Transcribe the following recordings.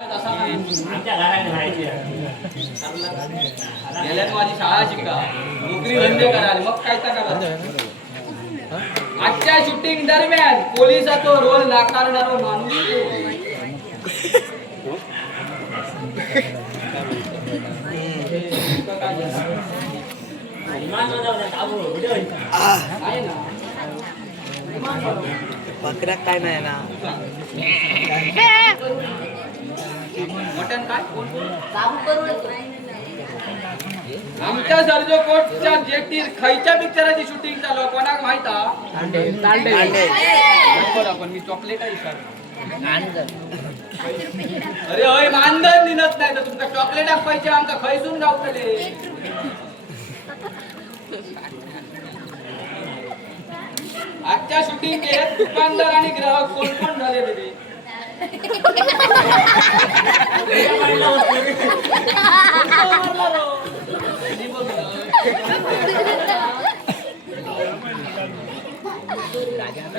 आमच्या घराकडे राहायची गेल्यात माझी शाळा शिका नोकरी धंदे करा मग काय करा. आजच्या शूटिंग दरम्यान पोलिसाचा रोल नाकारणारा माणूस आहे ना. बकऱ्या काय नाही ना मटन काय आमच्या सर्जोकोटच्या जेटीत खयच्या पिक्चराची शूटिंग चालू आहे कोणाक माहिता? पण मी चॉकलेट आहे सर. अरे होय मानधन दिनच नाही तर तुमका चॉकलेटाक पैसे आमका खयसून गावतले. आजच्या शूटिंग दुकानदार आणि ग्राहक कोण कोण झालेले रे?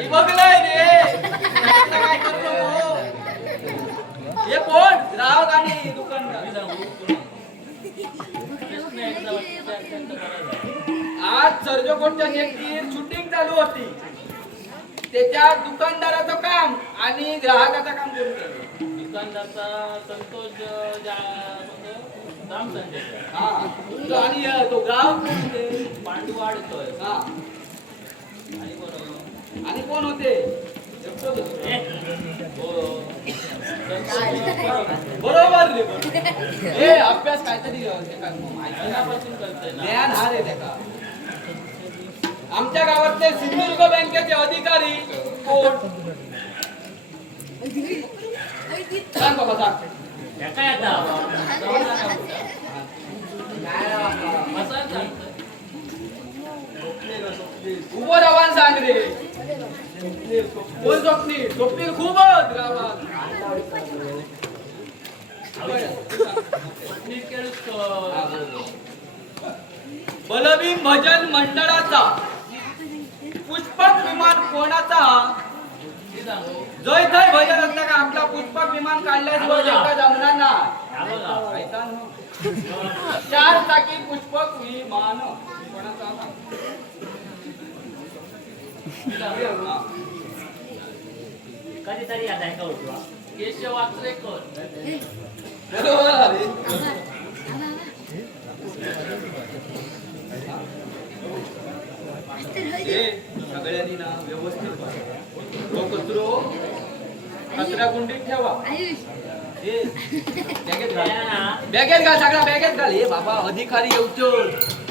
बघलाय रे काय करू नको. हे कोण ग्राहक आणि दुकानदार? आज सर्जोकोटच्या जेटीत शूटिंग चालू होती. त्याच्या दुकानदाराचं काम आणि ग्राहकाचं काम करून दुकानदारचा संतोष राम संजय आणि तो ग्राहक पांडू वाढतोय आणि कोण होते? बरोबर रे. हे अभ्यास काहीतरी माहितीपासून करतोय ज्ञान हा रे त्याचा. आमच्या गावातले सिंधुदुर्ग बँकेचे अधिकारी कोण सांग बाबा सांग. काय आता उभं राहान सांग रे. कोण स्वप्नील? स्वप्नील खूपच गावात बलबीम भजन मंडळाचा पुष्पक विमान कोणाचा? जय थय भजन असलं का आपला पुष्पक विमान काढल्याशिवाय एका जमणार ना. 4 चाकी पुष्पक विमान कोणाचा? कधीतरी आता ऐका होतो केशव आचरेकर बरोबर आहे. सगळ्यांनी ना व्यवस्थित तो कचरा कुंडीत ठेवा. बॅगेत घाल सगळा बॅगेत घाल. हे बाबा अधिकारी येऊचो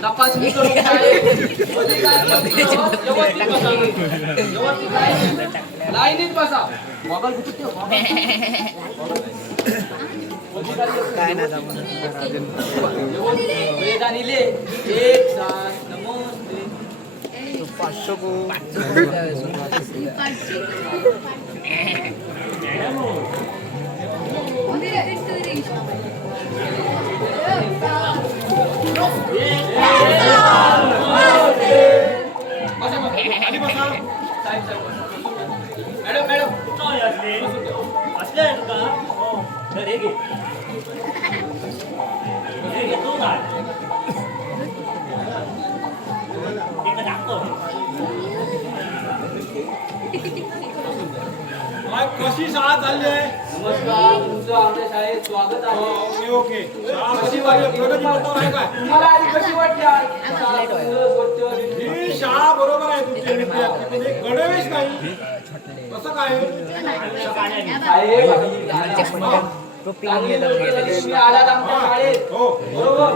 तपासणी करून लाईनीत बसा. मोबाईल कुठे ठेव? काय ना वेदानिले एक साथ नमस्ते 500 को मॅडम मॅडम असले का तर हे घे तू घाल कशी शाळा चालली आहे? नमस्कार तुमचं आमच्या शाळेत स्वागत आहे. ओके शाळा कशी वाटली? प्रगती पथावर आहे काय? तुम्हाला आधी कशी वाटली? ही शाळा बरोबर आहे तुमची विद्यार्थी पण एक गणवेश नाही कसं काय? टोपी लावून गेलं तुम्ही आलात आमच्या शाळेत हो बरोबर.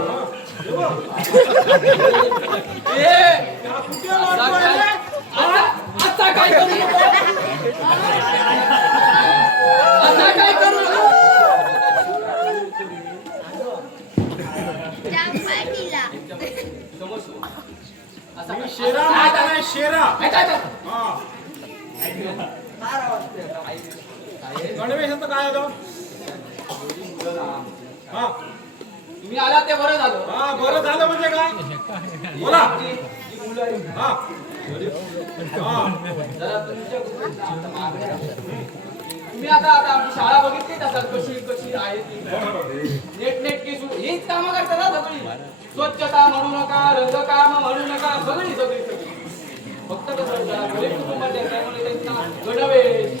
त्याला कुठे वाटतोय? आता काय करू नको. आता काय करू नको. मी शेरा माहिती नाही शेरा हा गणवेशाचं काय होतं? हा तुम्ही आलात ते बरं झालं. हा बरं झालं म्हणजे काय? बोला हा जरा तुमच्या तुम्ही आता आता आमची शाळा बघितलीच असाल कशी कशी आहे ती नेटनेटकी हीच कामं करतात ना सगळी स्वच्छता म्हणू नका रंगकाम म्हणू नका सगळी सगळी सगळी फक्त कसं जरा गरीब कुटुंबाचे आहे, त्यामुळे त्यांना गणवेश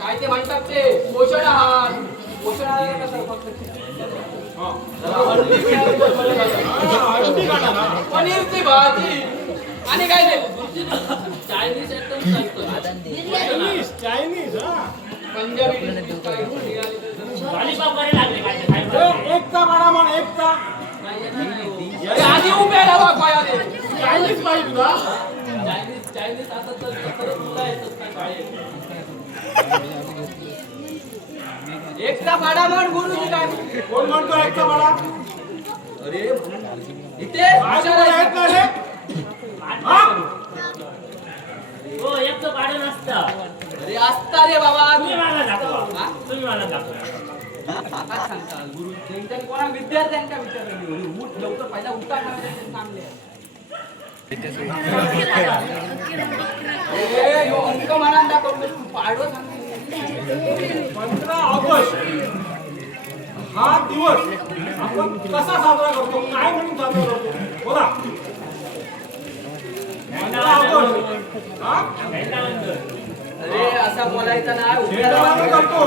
काय ते म्हणतात ते पोषण आहार कसं फक्त हळदी काढा ना. पनीरची भाजी आणि काय ते चायनीज आयटम चालतो चायनीज हा. पंजाबी लॉलीपॉप बरे लागले काय ते खायला. एकचा काढा म्हण एकचा. आधी उभे राहा पायाने चायनीज पाहिजे तुला. चायनीज आता तर खरंच तुला येतात काय शाळेत. एकटा पाडा म्हण गुरुजी काय कोण म्हणतो एकचा काढा. अरे इथे आज कोण येत नाही रे? हा? हो एक तर भाडं नसतं. अरे असता रे बाबा तुम्ही मला दाखवा. हा? तुम्ही मला दाखवा. काय सांगता गुरु त्यांच्या कोणा विद्यार्थ्यांच्या विचारले उठ लवकर पहिला उठा चांगले अंक म्हणा दाखवतो पाडव सांगते 15 ऑगस्ट हा दिवस आपण कसा साजरा करतो, काय म्हणून साजरा करतो बोला. 15 ऑगस्ट हा अरे असा बोलायचा नाही खेळावर करतो,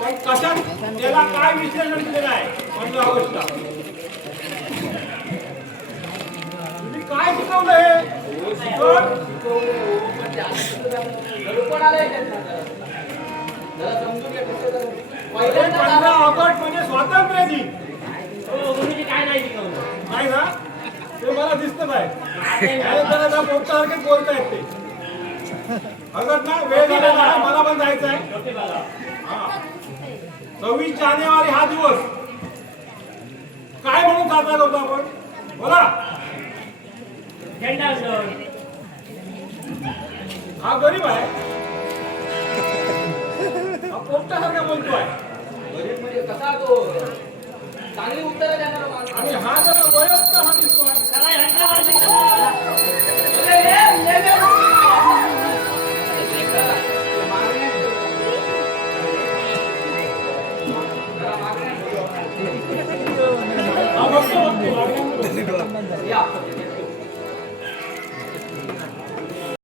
पण कशात त्याला काय विश्लेषण केलेलं आहे 15 ऑगस्टला. तुम्ही काय शिकवलं हे शिकवण? कोण आलंय जरा समजून घे कसं पहिल्यांदा 15 ऑगस्ट म्हणजे स्वातंत्र्य दिन. हो गुरुजी काय नाही शिकवलं. नाही ना, ते मला दिसतं आहे. त्याला मोठ्यासारखेच बोलतायत ते. हरकत नाही, वेळ झालेला आहे, मला पण जायचं आहे. ओके बघा. हा. 26 जानेवारी हा दिवस काय म्हणून साजरा करतो आपण बोला. झेंडा सण. हा गरीब आहे, हा पोपटासारखा बोलतोय, गरीब म्हणजे कसा तो चांगली उत्तरं देणारा माणूस आणि हा जरा वयस्क हा दिसतोय. चला झेंडावरती चला. हा बघतो, या